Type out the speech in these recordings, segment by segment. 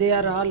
they are all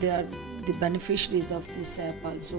they are the beneficiaries of this app also।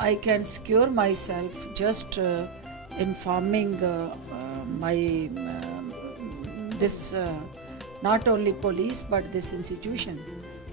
I can secure myself just informing my this not only police but this institution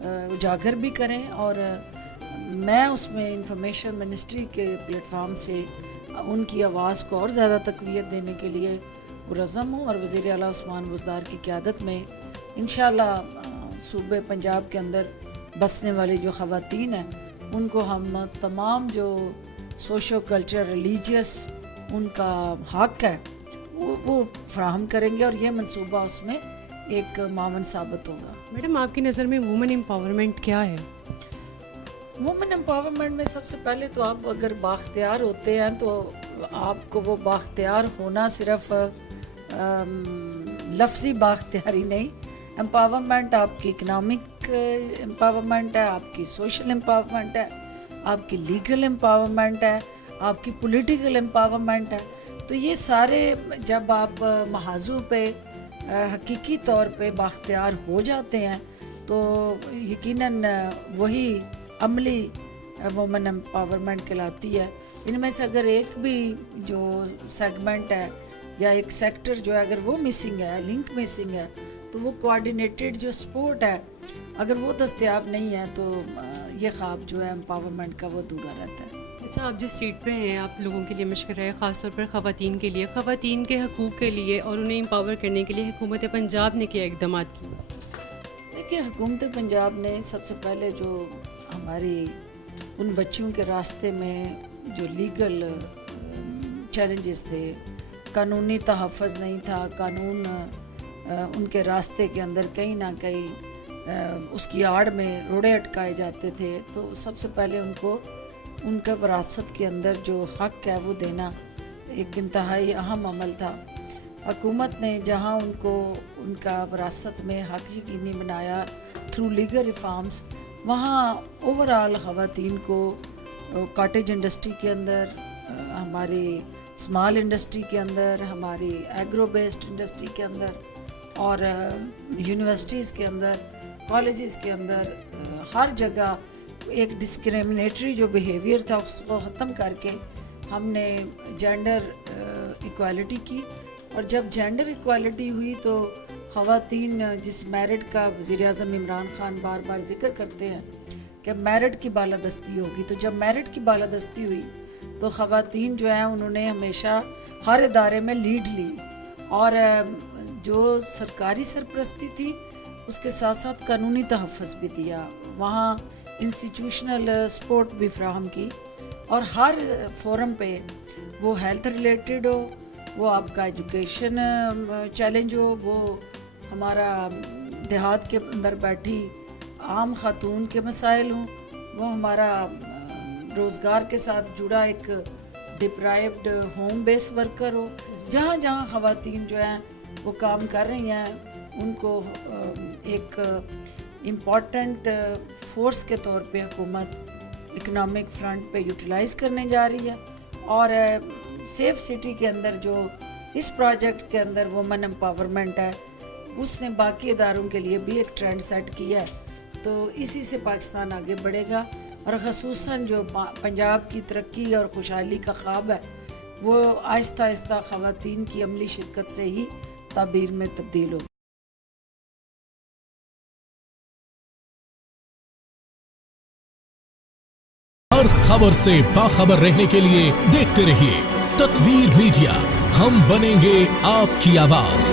اجاگر بھی کریں. اور میں اس میں information ministry کے plate form سے ان کی آواز کو اور زیادہ تقویت دینے کے لیے پرعزم ہوں, اور وزیر اعلیٰ عثمان بزدار کی قیادت میں انشاءاللہ صوبے پنجاب کے اندر بسنے والی جو خواتین ہیں ان کو ہم تمام جو سوشو کلچر ریلیجیس ان کا حق ہے وہ فراہم کریں گے, اور یہ منصوبہ اس میں ایک معاون ثابت ہوگا. میڈم آپ کی نظر میں وومن امپاورمنٹ کیا ہے؟ وومن امپاورمنٹ میں سب سے پہلے تو آپ اگر بااختیار ہوتے ہیں تو آپ کو وہ بااختیار ہونا صرف لفظی بااختیاری نہیں, امپاورمنٹ آپ کی اکنامک امپاورمنٹ ہے, آپ کی سوشل امپاورمنٹ ہے, آپ کی لیگل امپاورمنٹ ہے, آپ کی پولیٹیکل امپاورمنٹ ہے. تو یہ سارے جب آپ محاذوں پہ حقیقی طور پہ بااختیار ہو جاتے ہیں تو یقیناً وہی عملی وومن امپاورمنٹ کہلاتی ہے. ان میں سے اگر ایک بھی جو سیگمنٹ ہے یا ایک سیکٹر جو ہے اگر وہ مسنگ ہے, لنک مسنگ ہے, تو وہ کوآرڈینیٹڈ جو سپورٹ ہے اگر وہ دستیاب نہیں ہے تو یہ خواب جو ہے امپاورمنٹ کا وہ ادھورا رہتا ہے. اچھا, آپ جس سیٹ پہ ہیں آپ لوگوں کے لیے مشورہ ہے, خاص طور پر خواتین کے لیے, خواتین کے حقوق کے لیے اور انہیں امپاور کرنے کے لیے حکومت پنجاب نے کیا اقدامات کیے؟ دیکھیے, حکومت پنجاب نے سب سے پہلے جو ہماری ان بچیوں کے راستے میں جو لیگل چیلنجز تھے, قانونی تحفظ نہیں تھا, قانون ان کے راستے کے اندر کہیں نہ کہیں اس کی آڑ میں روڑے اٹکائے جاتے تھے, تو سب سے پہلے ان کو ان کا وراثت کے اندر جو حق ہے وہ دینا ایک انتہائی اہم عمل تھا. حکومت نے جہاں ان کو ان کا وراثت میں حق یقینی بنایا تھرو لیگل ریفارمز, وہاں اوورآل خواتین کو کاٹیج انڈسٹری کے اندر, ہماری اسمال انڈسٹری کے اندر, ہماری ایگرو بیسڈ انڈسٹری کے اندر اور یونیورسٹیز کے اندر, کالجز کے اندر, ہر جگہ ایک ڈسکریمنیٹری جو بیہیویئر تھا اس کو ختم کر کے ہم نے جینڈر ایکوالٹی کی. اور جب جینڈر ایکوالٹی ہوئی تو خواتین, جس میرٹ کا وزیر اعظم عمران خان بار بار ذکر کرتے ہیں کہ میرٹ کی بالادستی ہوگی, تو جب میرٹ کی بالادستی ہوئی تو خواتین جو ہیں انہوں نے ہمیشہ ہر ادارے میں لیڈ لی, اور جو سرکاری سرپرستی تھی اس کے ساتھ ساتھ قانونی تحفظ بھی دیا, وہاں انسٹیٹیوشنل سپورٹ بھی فراہم کی, اور ہر فورم پہ وہ ہیلتھ ریلیٹڈ ہو, وہ آپ کا ایجوکیشن چیلنج ہو, وہ ہمارا دیہات کے اندر بیٹھی عام خاتون کے مسائل ہوں, وہ ہمارا روزگار کے ساتھ جڑا ایک ڈپرائیوڈ ہوم بیس ورکر ہو, جہاں جہاں خواتین جو ہیں وہ کام کر رہی ہیں ان کو ایک امپورٹنٹ فورس کے طور پہ حکومت اکنامک فرنٹ پہ یوٹیلائز کرنے جا رہی ہے. اور سیف سٹی کے اندر جو اس پروجیکٹ کے اندر وومن امپاورمنٹ ہے اس نے باقی اداروں کے لیے بھی ایک ٹرینڈ سیٹ کیا ہے, تو اسی سے پاکستان آگے بڑھے گا, اور خصوصاً جو پنجاب کی ترقی اور خوشحالی کا خواب ہے وہ آہستہ آہستہ خواتین کی عملی شرکت سے ہی تعبیر میں تبدیل ہوگا. ہر خبر سے باخبر رہنے کے لیے دیکھتے رہیے تطویر میڈیا, ہم بنیں گے آپ کی آواز.